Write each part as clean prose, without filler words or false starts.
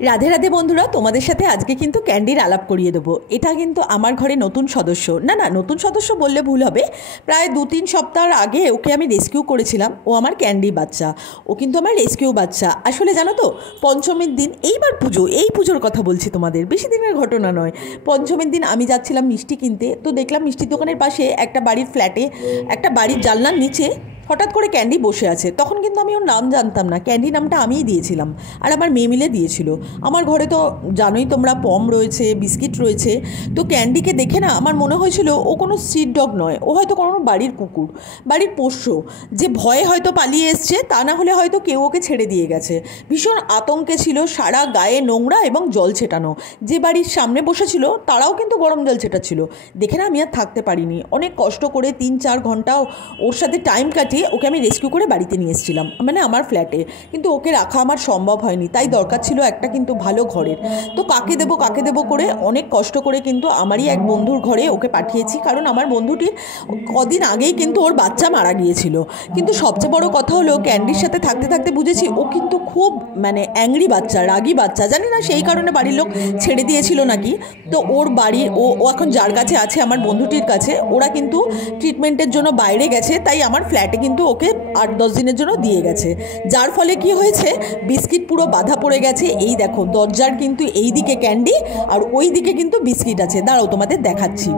রাধে রাধে বন্ধুরা, তোমাদের সাথে আজকে কিন্তু ক্যান্ডির আলাপ করিয়ে দেবো। এটা কিন্তু আমার ঘরে নতুন সদস্য, না নতুন সদস্য বললে ভুল হবে। প্রায় 2-3 সপ্তাহ আগে ওকে আমি রেস্কিউ করেছিলাম। ও আমার ক্যান্ডি বাচ্চা, ও কিন্তু আমার রেস্কিউ বাচ্চা। আসলে জানো তো, পঞ্চমীর দিন, এইবার পুজো, এই পুজোর কথা বলছি তোমাদের, বেশি দিনের ঘটনা নয়। পঞ্চমীর দিন আমি যাচ্ছিলাম মিষ্টি কিনতে, তো দেখলাম মিষ্টির দোকানের পাশে একটা বাড়ির ফ্ল্যাটে, একটা বাড়ির জানলার নিচে হঠাৎ করে ক্যান্ডি বসে আছে। তখন কিন্তু আমি ওর নাম জানতাম না, ক্যান্ডি নামটা আমিই দিয়েছিলাম আর আমার মেয়ে মিলে দিয়েছিল। আমার ঘরে তো জানোই তোমরা, পম রয়েছে, বিস্কিট রয়েছে। তো ক্যান্ডিকে দেখে না আমার মনে হয়েছিল ও কোনো স্ট্রিট ডগ নয়, ও হয়তো কোনো বাড়ির কুকুর, বাড়ির পোষ্য, যে ভয়ে হয়তো পালিয়ে এসছে, তা না হলে হয়তো কেউ ওকে ছেড়ে দিয়ে গেছে। ভীষণ আতঙ্কে ছিল, সারা গায়ে নোংরা এবং জল ছেটানো। যে বাড়ির সামনে বসেছিল তারাও কিন্তু গরম জল ছেটাচ্ছিল। দেখে না আমি আর থাকতে পারিনি, অনেক কষ্ট করে 3-4 ঘন্টা ওর সাথে টাইম কাটিয়ে ওকে আমি রেস্কিউ করে বাড়িতে নিয়ে এসেছিলাম, মানে আমার ফ্ল্যাটে। কিন্তু ওকে রাখা আমার সম্ভব হয়নি, তাই দরকার ছিল একটা কিন্তু ভালো ঘরের। তো কাকে দেবো করে অনেক কষ্ট করে কিন্তু আমারই এক বন্ধুর ঘরে ওকে পাঠিয়েছি, কারণ আমার বন্ধুটির কদিন আগেই কিন্তু ওর বাচ্চা মারা গিয়েছিল। কিন্তু সবচেয়ে বড় কথা হলো, ক্যান্ডির সাথে থাকতে থাকতে বুঝেছি ও কিন্তু খুব অ্যাংরি বাচ্চা, রাগী বাচ্চা। জানি না সেই কারণে বাড়ির লোক ছেড়ে দিয়েছিল নাকি। তো ওর বাড়ি, ও এখন যার কাছে আছে, আমার বন্ধুটির কাছে, ওরা কিন্তু ট্রিটমেন্টের জন্য বাইরে গেছে, তাই আমার ফ্ল্যাটে কিন্তু ওকে 8-10 দিনের জন্য দিয়ে গেছে। যার ফলে কি হয়েছে, বিস্কিট পুরো বাধা পড়ে গেছে। এই দেখো, দরজার কিন্তু এই দিকে ক্যান্ডি আর ওই দিকে কিন্তু বিস্কিট আছে, দাঁড়াও তোমাদের দেখাচ্ছি।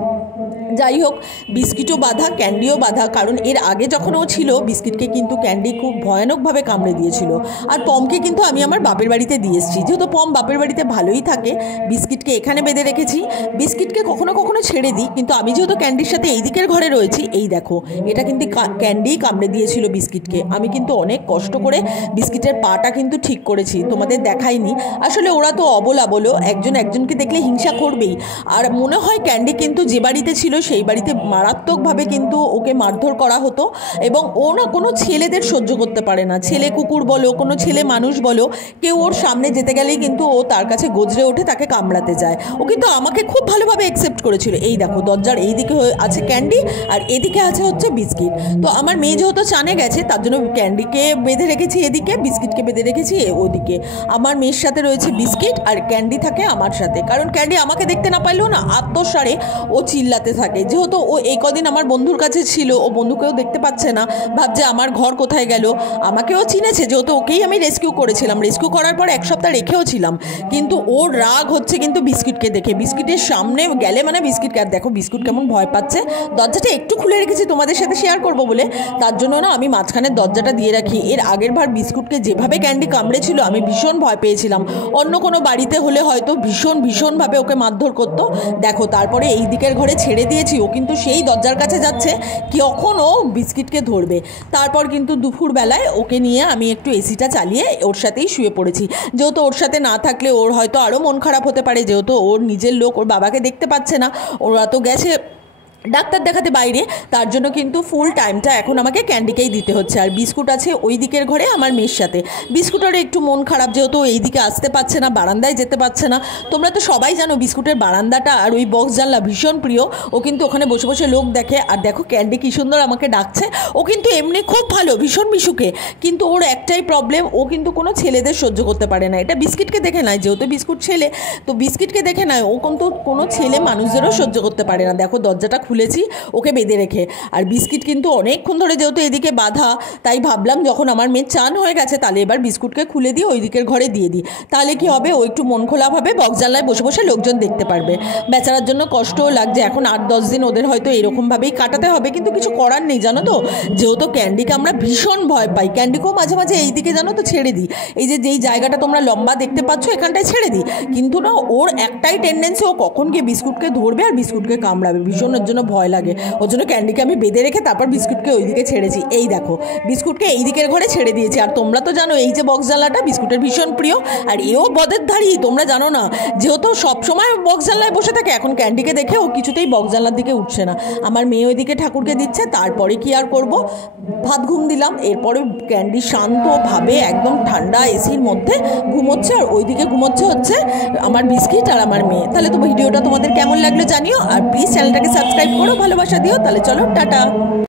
যাই হোক, বিস্কিটও বাঁধা, ক্যান্ডিও বাঁধা, কারণ এর আগে যখন ও ছিল বিস্কিটকে কিন্তু ক্যান্ডি খুব ভয়ানকভাবে কামড়ে দিয়েছিল। আর পমকে কিন্তু আমি আমার বাপের বাড়িতে দিয়ে এসেছি, যেহেতু পম বাপের বাড়িতে ভালোই থাকে। বিস্কিটকে এখানে বেঁধে রেখেছি, বিস্কিটকে কখনো কখনো ছেড়ে দিই, কিন্তু আমি যেহেতু ক্যান্ডির সাথে এই দিকের ঘরে রয়েছি, এই দেখো, এটা কিন্তু ক্যান্ডিই কামড়ে দিয়েছিল বিস্কিটকে। আমি কিন্তু অনেক কষ্ট করে বিস্কিটের পাটা কিন্তু ঠিক করেছি, তোমাদের দেখাইনি। আসলে ওরা তো অবলা, বলো, একজনকে দেখলে হিংসা করবেই। আর মনে হয় ক্যান্ডি কিন্তু যে বাড়িতে ছিল সেই বাড়িতে মারাত্মকভাবে কিন্তু ওকে মারধর করা হতো, এবং ও না কোনো ছেলেদের সহ্য করতে পারে না। ছেলে কুকুর বলো, কোনো ছেলে মানুষ বলো, কেউ ওর সামনে যেতে গেলেই কিন্তু ও তার কাছে গজরে ওঠে, তাকে কামড়াতে যায়। ও কিন্তু আমাকে খুব ভালোভাবে অ্যাকসেপ্ট করেছিল। এই দেখো, দরজার এই দিকে আছে ক্যান্ডি আর এদিকে আছে হচ্ছে বিস্কিট। তো আমার মেয়ে যেহেতু চানে গেছে, তার জন্য ক্যান্ডিকে বেঁধে রেখেছি এদিকে, বিস্কিটকে বেঁধে রেখেছি ওদিকে। আমার মেয়ের সাথে রয়েছে বিস্কিট আর ক্যান্ডি থাকে আমার সাথে, কারণ ক্যান্ডি আমাকে দেখতে না পারলেও না আত্মসারে ও চিল্লাতে থাকে। যেহেতু ও এই কদিন আমার বন্ধুর কাছে ছিল, ও বন্ধুকেও দেখতে পাচ্ছে না, ভাবছে আমার ঘর কোথায় গেল। আমাকেও চিনেছে, যেহেতু ওকেই আমি রেস্কিউ করেছিলাম, রেস্কিউ করার পর 1 সপ্তাহ রেখেও ছিলাম। কিন্তু ওর রাগ হচ্ছে কিন্তু বিস্কিটকে দেখে, বিস্কিটের সামনে গেলে বিস্কিটকে, আর দেখো বিস্কুট কেমন ভয় পাচ্ছে। দরজাটা একটু খুলে রেখেছি তোমাদের সাথে শেয়ার করবো বলে, তার জন্য না আমি মাঝখানের দরজাটা দিয়ে রাখি। এর আগের বার বিস্কুটকে যেভাবে ক্যান্ডি কামড়েছিল, আমি ভীষণ ভয় পেয়েছিলাম। অন্য কোনো বাড়িতে হলে হয়তো ভীষণভাবে ওকে মারধর করতো। দেখো, তারপরে এই দিকের ঘরে ছেড়ে দিয়েছি, ও কিন্তু সেই দরজার কাছে যাচ্ছে, কখন ও বিস্কিটকে ধরবে। তারপর কিন্তু দুপুরবেলায় ওকে নিয়ে আমি একটু এসিটা চালিয়ে ওর সাথেই শুয়ে পড়েছি, যেহেতু ওর সাথে না থাকলে ওর হয়তো আরও মন খারাপ হতে পারে, যেহেতু ওর নিজের লোক ওর বাবাকে দেখতে পাচ্ছে না, ওরা তো গেছে ডাক্তার দেখাতে বাইরে। তার জন্য কিন্তু ফুল টাইমটা এখন আমাকে ক্যান্ডিকেই দিতে হচ্ছে। আর বিস্কুট আছে ওই দিকের ঘরে আমার মেয়ের সাথে। বিস্কুটের একটু মন খারাপ, যেহেতু এই দিকে আসতে পারছে না, বারান্দায় যেতে পারছে না। তোমরা তো সবাই জানো বিস্কুটের বারান্দাটা আর ওই বক্স জানলা ভীষণ প্রিয়, ও কিন্তু ওখানে বসে বসে লোক দেখে। আর দেখো ক্যান্ডি কী সুন্দর আমাকে ডাকছে। ও কিন্তু এমনি খুব ভালো, ভীষণ মিশুকে, কিন্তু ওর একটাই প্রবলেম, ও কিন্তু কোনো ছেলেদের সহ্য করতে পারে না। এটা বিস্কিটকে দেখে নয়, যেহেতু বিস্কুট ছেলে, তো বিস্কিটকে দেখে নয়, ও কিন্তু কোনো ছেলে মানুষদেরও সহ্য করতে পারে না। দেখো, দরজাটা খুলেছি ওকে বেঁধে রেখে। আর বিস্কিট কিন্তু অনেকক্ষণ ধরে যেহেতু এদিকে বাঁধা, তাই ভাবলাম যখন আমার মেয়ের চান হয়ে গেছে, তাহলে এবার বিস্কুটকে খুলে দিয়ে ওই দিকের ঘরে দিয়ে দিই। তাহলে কি হবে, ও একটু মন খোলাভাবে বক্স জানলায় বসে বসে লোকজন দেখতে পারবে। বেচারার জন্য কষ্টও লাগছে, এখন 8-10 দিন ওদের হয়তো এরকমভাবেই কাটাতে হবে, কিন্তু কিছু করার নেই। জানো তো, যেহেতু ক্যান্ডিকে আমরা ভীষণ ভয় পাই, ক্যান্ডিকেও মাঝে মাঝে এই দিকে জানো তো ছেড়ে দিই। এই যেই জায়গাটা তোমরা লম্বা দেখতে পাচ্ছ, এখানটায় ছেড়ে দিই, কিন্তু না, ওর একটাই টেন্ডেন্সি, ও কখন গিয়ে বিস্কুটকে ধরবে আর বিস্কুটকে কামড়াবে, ভীষণ ওর জন্য ভয় লাগে। ওর জন্য ক্যান্ডিকে আমি বেঁধে রেখে তারপর বিস্কুটকে ওই দিকে ছেড়েছি। এই দেখো, বিস্কুটকে এই দিকের ঘরে ছেড়ে দিয়েছি। আর তোমরা তো জানো এই যে বক্স জানলাটা বিস্কুটের ভীষণ প্রিয়, আর এও বদের ধারী, তোমরা জানো না, যেহেতু সবসময় বক্স জানলায় বসে থাকে, এখন ক্যান্ডিকে দেখে ও কিছুতেই বক্স জানলার দিকে উঠছে না। আমার মেয়ে ওইদিকে ঠাকুরকে দিচ্ছে, তারপরে কি আর করব, ভাত ঘুম দিলাম। এরপরে ক্যান্ডি শান্তভাবে একদম ঠান্ডা এসির মধ্যে ঘুমোচ্ছে, আর ওইদিকে ঘুমোচ্ছে হচ্ছে আমার বিস্কিট আর আমার মেয়ে। তাহলে তো ভিডিওটা তোমাদের কেমন লাগলো জানিও, আর প্লিজ চ্যানেলটাকে সাবস্ক্রাইব করো, ভালোবাসা দিও। তাহলে চলো, টাটা।